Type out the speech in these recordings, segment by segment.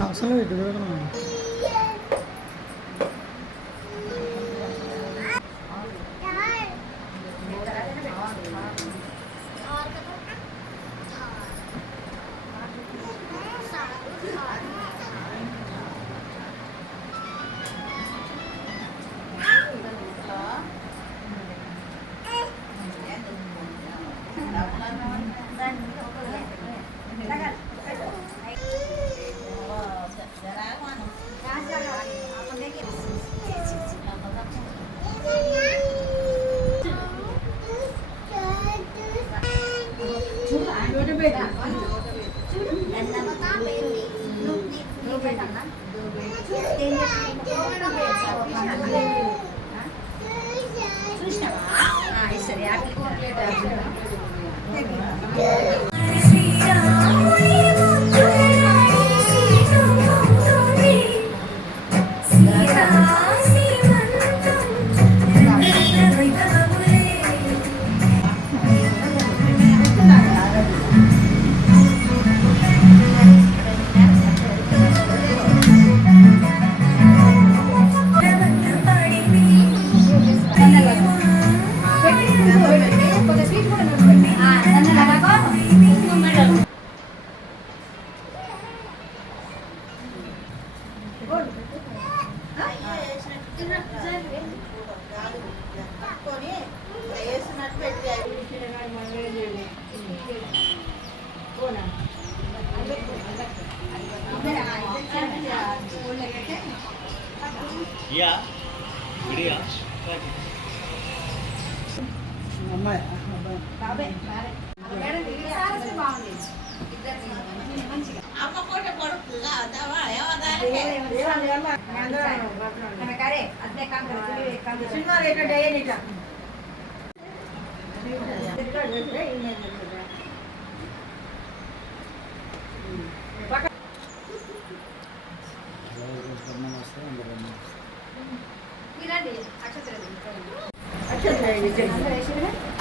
అవసరం ఇటు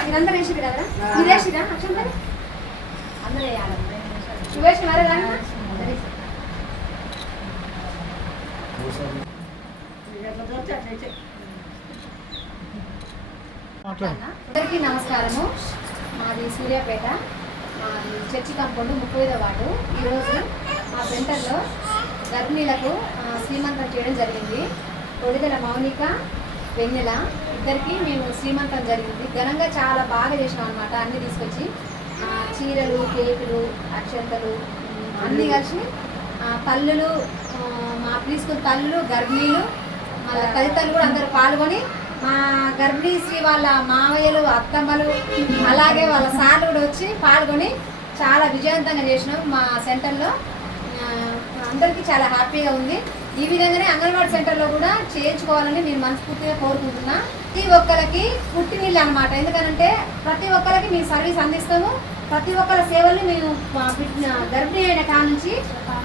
మీరందరూ వేసి కదా మీరు వేసిరా అక్షంతలు అందరూ వేయాలి నువ్వు వేసి మరే అందరికీ నమస్కారము. మాది సూర్యాపేట, మాది చర్చి కాంపౌండ్ 35వ వార్డు. ఈరోజు మా సెంటర్లో గర్భిణీలకు శ్రీమంతం చేయడం జరిగింది. ఒడిదల మౌనిక, వెన్నెల ఇద్దరికి మేము శ్రీమంతం జరిగింది. ఘనంగా చాలా బాగా చేసినాం అనమాట. అన్నీ తీసుకొచ్చి చీరలు, కేకులు, అక్షంతలు అన్నీ కలిసి తల్లులు, మా తీసుకున్న తల్లులు, గర్భిణీలు, మళ్ళీ తల్లిదండ్రులు కూడా అందరూ పాల్గొని మా గర్భిణీ శ్రీ వాళ్ళ మావయ్యలు, అత్తమ్మలు, అలాగే వాళ్ళ సార్లు కూడా వచ్చి పాల్గొని చాలా విజయవంతంగా చేసినాం. మా సెంటర్లో అందరికీ చాలా హ్యాపీగా ఉంది. ఈ విధంగానే అంగన్వాడీ సెంటర్లో కూడా చేయించుకోవాలని నేను మనస్ఫూర్తిగా కోరుకుంటున్నా. ప్రతి ఒక్కరికి పుట్టినీళ్ళు అనమాట. ఎందుకంటే ప్రతి ఒక్కరికి మేము సర్వీస్ అందిస్తాము. ప్రతి ఒక్కరి సేవల్ని మేము గర్భిణీ అయిన కాడ నుంచి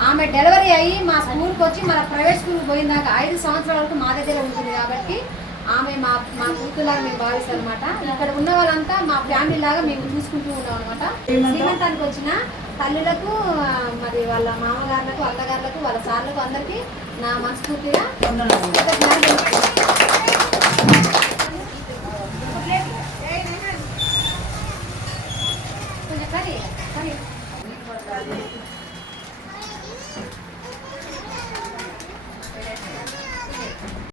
ఆమె డెలివరీ అయ్యి మా స్కూల్కి వచ్చి మన ప్రైవేట్ స్కూల్కి పోయిన దాకా 5 సంవత్సరాల వరకు మా దగ్గర ఉంటుంది. కాబట్టి ఆమె మా కూతులాగా మేము భావిస్తాం అనమాట. ఇక్కడ ఉన్న వాళ్ళంతా మా ఫ్యామిలీ లాగా మేము చూసుకుంటూ ఉన్నాం అనమాట. శ్రీమంతానికి వచ్చిన తల్లులకు, మరి వాళ్ళ మామగారులకు, అత్తగారులకు, వాళ్ళ సార్లకు అందరికీ నా మనస్ఫూర్తిగా కొంచెం